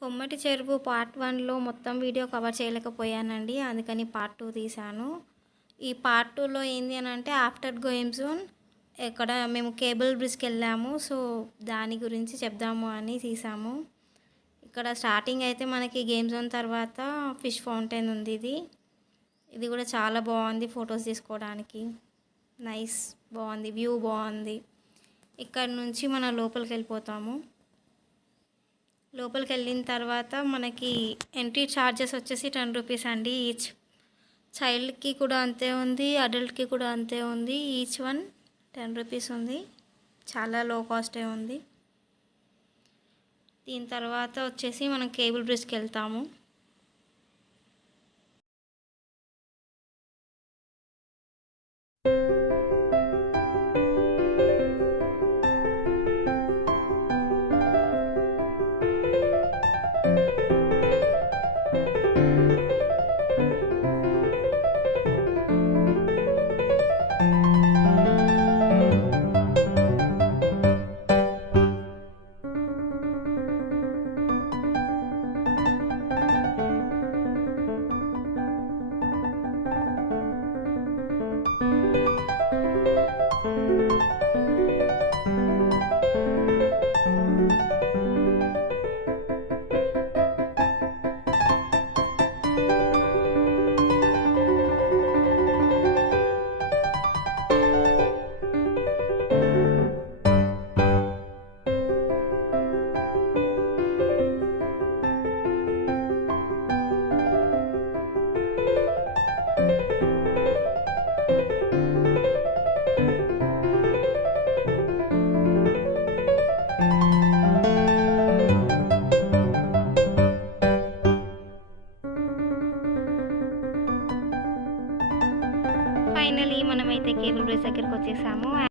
కొమ్మటి చెరువు పార్ట్ 1లో మొత్తం video cover చేయలేకపోయానండి. అందుకని పార్ట్ 2 తీశాను. ఈ పార్ట్ 2లో ఏంది అని అంటే ఆఫ్టర్ గేమ్ జోన్ ఇక్కడ మేము కేబుల్ బ్రిడ్జ్‌కెళ్ళాము. సో, దాని గురించి చెప్దాము అని తీసాము. ఇక్కడ స్టార్టింగ్ అయితే మనకి గేమ్ జోన్ తర్వాత ఫిష్ ఫౌంటైన్ ఉంది ఇది. ఇది కూడా చాలా బాగుంది ఫొటోస్ తీసుకోవడానికి. నైస్ బాగుంది. వ్యూ బాగుంది. ఇక్కడ నుంచి మనం లోపలికి వెళ్ళిపోతాము. లోపలికి వెళ్ళిన తర్వాత మనకి ఎంట్రీ ఛార్జెస్ వచ్చేసి 10 రూపీస్ అండి ఈచ్. చైల్డ్కి కూడా అంతే ఉంది, అడల్ట్కి కూడా అంతే ఉంది. ఈచ్ వన్ 10 రూపీస్ ఉంది. చాలా లో కాస్టే ఉంది. దీని తర్వాత వచ్చేసి మనం కేబుల్ బ్రిడ్జ్కి వెళ్తాము. ఫైనలీ మనమైతే కేబుల్ బ్రిడ్జ్ దగ్గరికి వచ్చేసాము.